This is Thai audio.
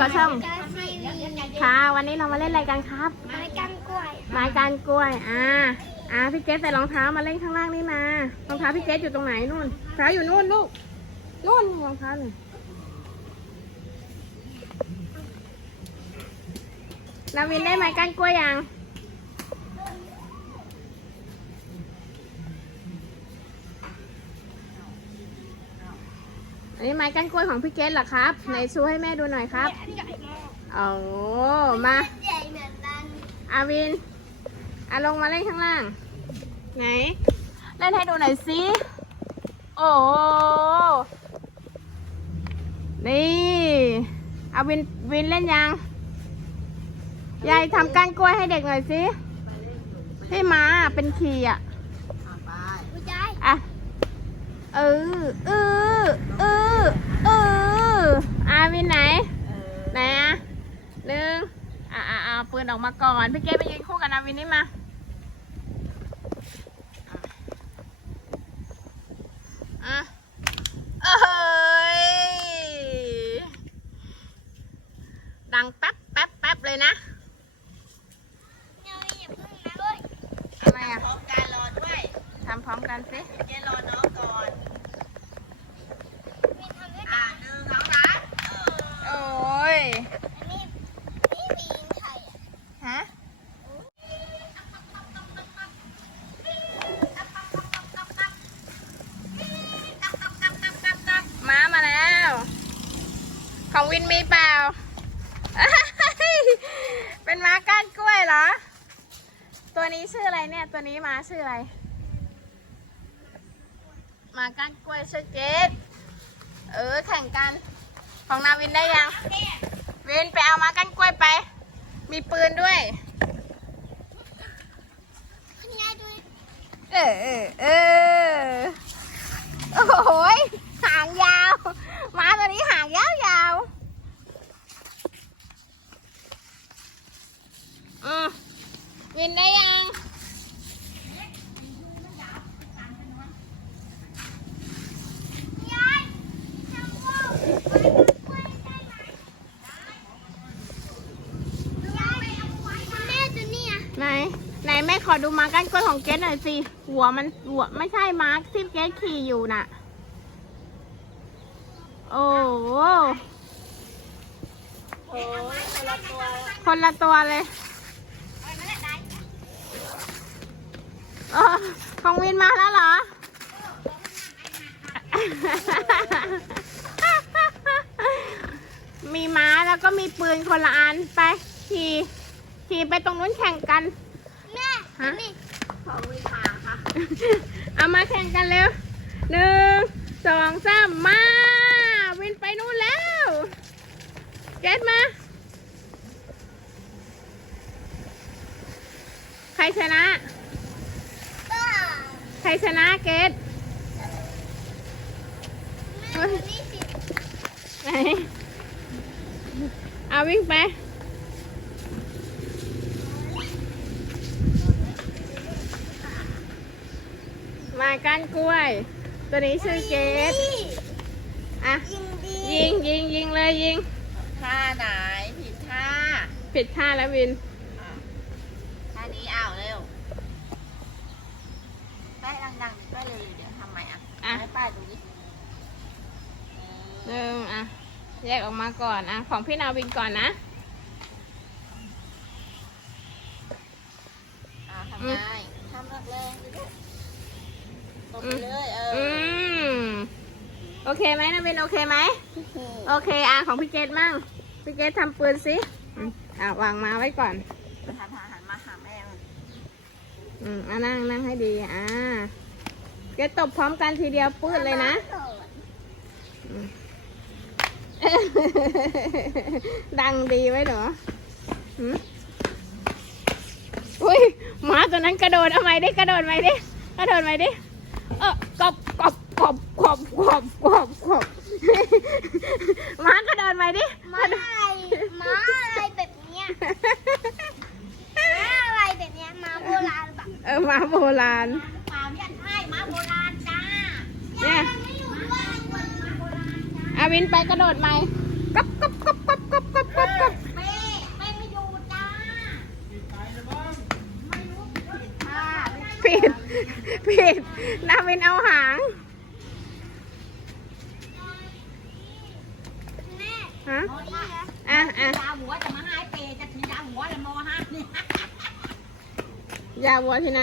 กับช่องกาซีวีค่ะ วันนี้เรามาเล่นอะไรกันครับ ไม้กันกล้วย ไม้การกล้วย อ่า อ่า พี่เกสใส่รองเท้ามาเล่นข้างล่างนี่มารองเท้าพี่เกสอยู่ตรงไหนนู่นเท้าอยู่นู่นลูก นู่นรองเท้าหนึ่งนาวินได้ไม้การกล้วยยัง อันนี้ไม้ก้านกล้วยของพี่เกสเหรอครับไหนชูให้แม่ดูหน่อยครับโอ้มาใหญ่เหมือนกันอาวินอาลงมาเล่นข้างล่าง ไหน เล่นให้ดูหน่อยสิโอ้โหนี่อาวินวินเล่นยังยายทำก้านกล้วยให้เด็กหน่อยสิให้ม้าเป็นขี่อะผู้ชายอะ เออเออเออเอออาวินไหน ไหนอะหนึ่งอะอะเอาปืนออกมาก่อน พี่เก้ไปยืนคู่กับนาวินนี่มาอะเอ้ยดังแป๊บแป๊บแป๊บเลยนะเดี๋ยวอย่าเพิ่งนะเว้ยทำไมอะพร้อมการรอด้วยทำพร้อมกันสิ เจ๊รอน้องก่อน มีทำด้วย อ่า กัน หนึ่งสองสามเออ โอ้ย อันนี้นี่มียิงไข่อะ ฮะม้ามาแล้ว ของวินมีเปล่า เป็นม้าก้านกล้วยเหรอ ตัวนี้ชื่ออะไรเนี่ย ตัวนี้ม้าชื่ออะไร ม้าก้านกล้วยชื่อเกตเออ แข่งกัน ของนาวินได้ยัง วินไปเอาม้าก้านกล้วยไป มีปืนด้วย เออเออเออโอ้โหหางยาวมาตัวนี้หางยาวยาวอืมวินได้ยัง ยายทำว่าวไม้กันกล้วยได้ไหมยายคุณแม่ดูนี่อะ ไหน ไหนแม่ ขอดูม้าก้านกล้วยของเกสหน่อยสิ หัวมันหัวไม่ใช่ม้าที่เกสขี่อยู่น่ะ โอ้โหคนละตัวคนละตัวเลยอของวินมาแล้วเหรอ มีม้าแล้วก็มีปืนคนละอันไปขี่ขี่ไปตรงนู้นแข่งกัน ฮะนี่ของวิทางค่ะเอามาแข่งกันเร็วหนึ่งสองสามมาวินไปนู่นแล้วเกตมา ใครชนะป้าใครชนะเกตแม่ดูนี่สิไหนเอาวิ่งไป มาก้านกล้วย ตัวนี้ชื่อเกตนี่อะ ยิงดียิงยิงยิงเลยยิง ท่าไหนผิดท่าผิดท่าแล้ววินอะท่านี้อ้าวเร็วแป้ดังๆแป้เร็วๆเดี๋ยวทำใหม่อะอะ ให้ป้าดูดิหนึ่งอะ แยกออกมาก่อนอะ ของพี่นาวินก่อนนะ อ่าทำไงทำแรงๆดิลูกต บไปเลยเออือมโอเคไหมนาวินโอเคไหม โอเคอะของพี่เกดมั่งพี่เกดทำปืนสิอืมอะวางมาไว้ก่อน หันหาหันมาหาแม่มันอืมอะนั่งนั่งให้ดีอ่าเกดตบพร้อมกันทีเดียวปืดเลยนะ ดังดีไว้เหรอหืมอุ้ยหมาตัวนั้นกระโดดเอาไหมดิ กระโดดไหมดิ กระโดดไหมดิ เออกบกบกบกบกบกบกบหมากระโดดไหมดิม้าอะไรม้าอะไรแบบเนี้ยม้าอะไรแบบเนี้ยม้าโบราณแบบเออหมาโบราณเปล่าเนี่ยใช่ม้าโบราณจ้าเนี่ยไม่อยู่ด้วยม้าโบราณจ้าอาวินไปกระโดดไหมกบกบกบกบกบกบกบ ผิด ผิดนาวินเอาหางแม่ฮะนี่นะอะอะยาหัวจะมาให้เปย์จะถือยาหัวแล้วมอห้านี่ยาวัวที่ไหน